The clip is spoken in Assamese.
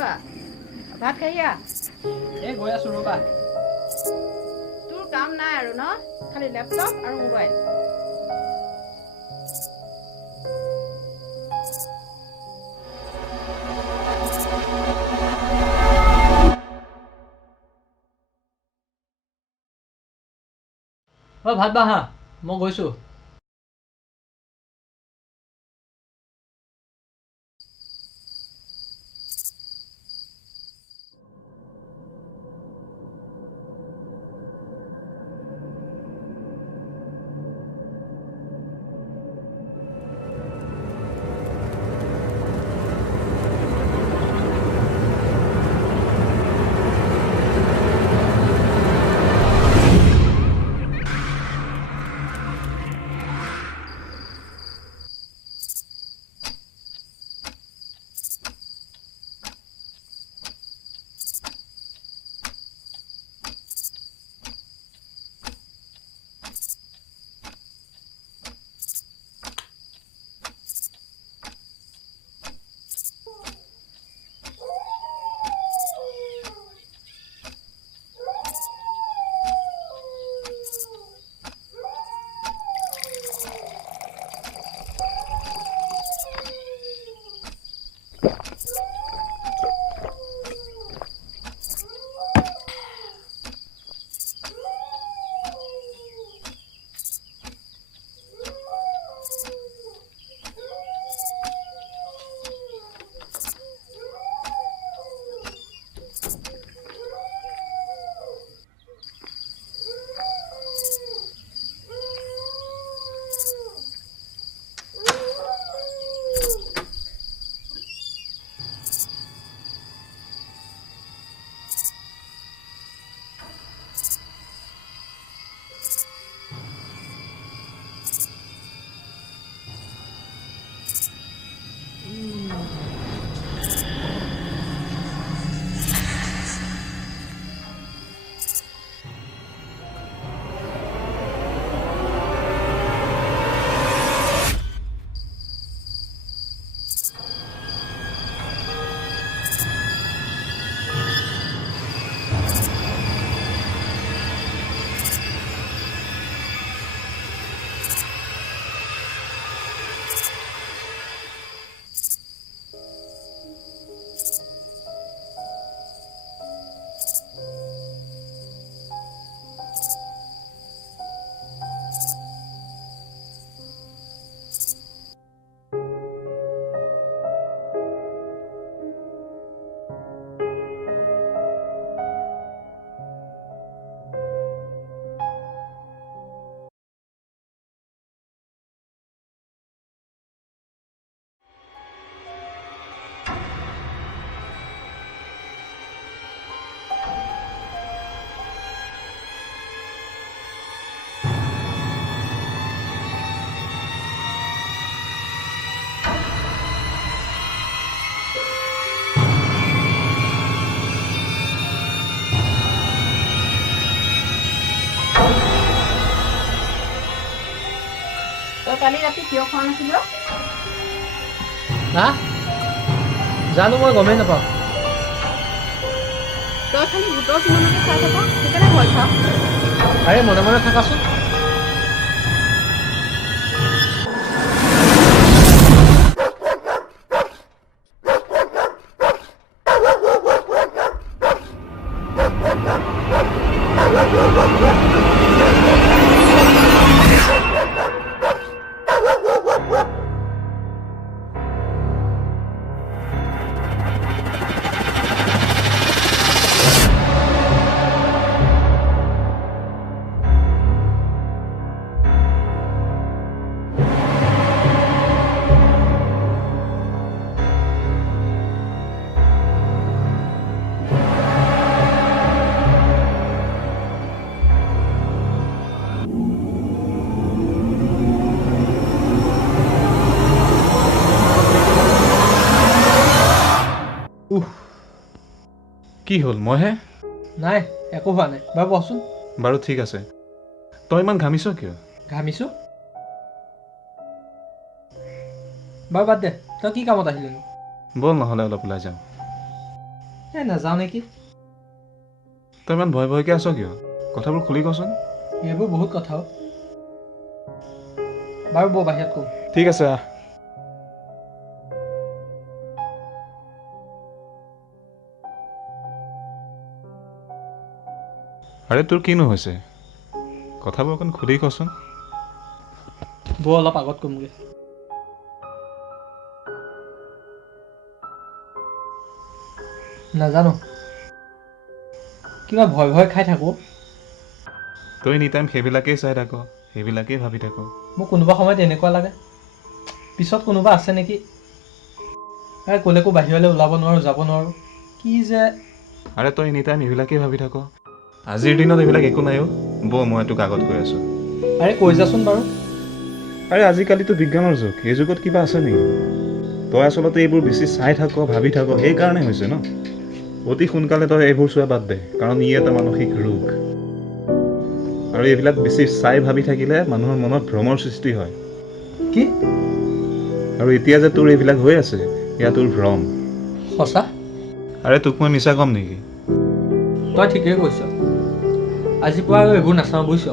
বা ভাত খাইয়া গৈ আছো ৰবা। তোৰ কাম নাই আৰু ন, খালি লেপটপ আৰু মোবাইল। ভাত বাহা, মই গৈছো। কালি ৰাতি কিয় খোৱা নাছিল? হা? জানো, মই গমেই নাপাওঁ। তই খালি ভূতৰ চিনেমাকে চাই থাক, সেইকাৰণে ভয় খাৱ। আৰে মনে মনে থাকাচোন। কি হ'ল? মইহে নাই, একো হোৱা নাই। বাৰু কচোন। বাৰু ঠিক আছে, তই ইমান ঘামিছ কিয়? ঘামিছোঁ বাৰু বাদ দে, তই কি কামত আহিলি? ব'ল নহ'লে অলপ ওলাই যাওঁ। এই নাযাওঁ নেকি। তই ইমান ভয় ভয়কৈ আছ কিয়? কথাবোৰ খুলি কচোন। এইবোৰ বহুত কথাও। বাৰু বৌ বাহিৰত কওঁ। ঠিক আছে আহ। আৰে তোৰ কিনো হৈছে? কথাবোৰ অকণ খুলি কচোন। বৌ অলপ আগত ক'মগৈ। নাজানো, কিবা ভয় ভয় খাই থাকোঁ। তই এনি টাইম সেইবিলাকেই চাই থাক, সেইবিলাকেই ভাবি থাক। মোক কোনোবা সময়ত এনেকুৱা লাগে পিছত কোনোবা আছে নেকি। ক'লেকো বাহিৰলৈ ওলাব নোৱাৰোঁ, যাব নোৱাৰোঁ, কি যে। আৰে তই এনি টাইম এইবিলাকেই ভাবি থাক। আজিৰ দিনত এইবিলাক একো নাই অ'। বৌ মই তোক আগত কৈ আছোঁ। আৰে কৈ যাচোন বাৰু। আৰে আজিকালিতো বিজ্ঞানৰ যুগ, এই যুগত কিবা আছে নেকি? তই আচলতে এইবোৰ বেছি চাই থাক, ভাবি থাক, সেইকাৰণে হৈছে ন। অতি সোনকালে তই এইবোৰ চোৱা বাদ দে, কাৰণ ই এটা মানসিক ৰোগ। আৰু এইবিলাক বেছি চাই ভাবি থাকিলে মানুহৰ মনত ভ্ৰমৰ সৃষ্টি হয়। কি? আৰু এতিয়া যে তোৰ এইবিলাক হৈ আছে, এয়া তোৰ ভ্ৰম। সঁচা? আৰে তোক মই মিছা কম নেকি? তই ঠিকেই কৈছ। আজিৰ পৰা আৰু এইবোৰ নাচাওঁ বুজিছ।